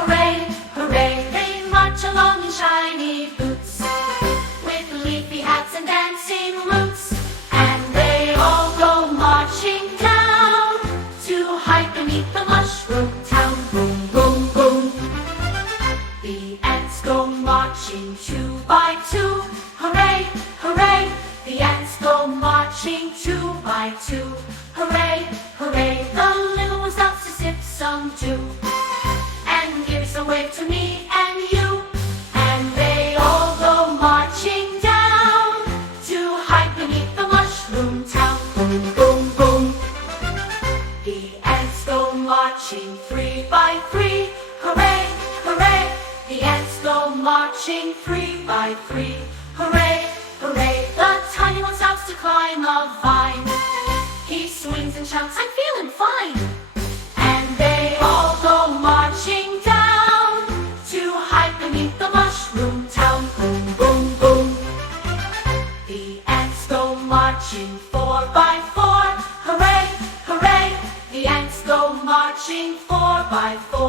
hooray, hooray. They march along in shiny boots, with leafy hats and dancing roots. And they all go marching down to hide beneath the mushroom town. Boom, boom, boom. The ants go marching 2 by 2. Hooray, hooray. The ants go marching 2 by 2. Hooray, hooray. The little one stops to sip some dew and gives a wave to me and you. And they all go marching down to hide beneath the mushroom town. Boom, boom, boom. The ants go marching 3 by 3. Hooray, hooray. The ants go marching 3 by 3. Hooray, hooray. The tiny one stops to climb a vine. He swings and shouts, I'm feeling fine. And they all go marching down to hide beneath the mushroom town. Boom, boom, boom. The ants go marching 4 by 4. Hooray, hooray. The ants go marching 4 by 4.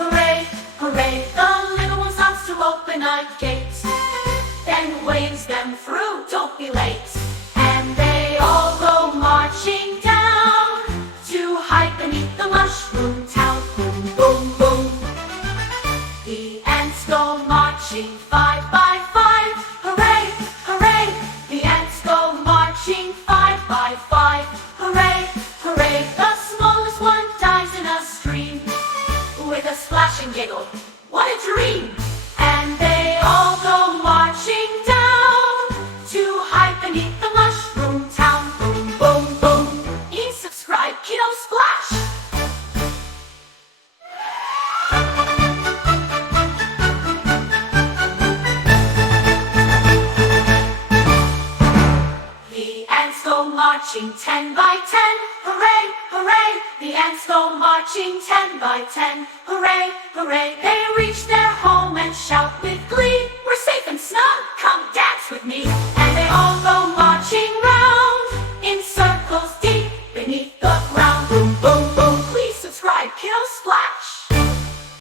Hooray, hooray. The little one stops to open a gate, then waves them through, don't be late. And they all go marching down to hide beneath the mushroom town. Boom, boom, boom. The ants go marching 5 by 5. Hooray, hooray. The ants go marching 5 by 5. Hooray, hooray. The smallest one dives in a stream with a splash and giggle. What a dream! And they all go marching down to hide beneath the mushroom town. Boom, boom, boom. Eat, subscribe, kiddo, splash! The ants go marching 10 by 10. Hooray, hooray. The ants go marching 10 by 10. Hooray, hooray. They reach their home and shout with glee.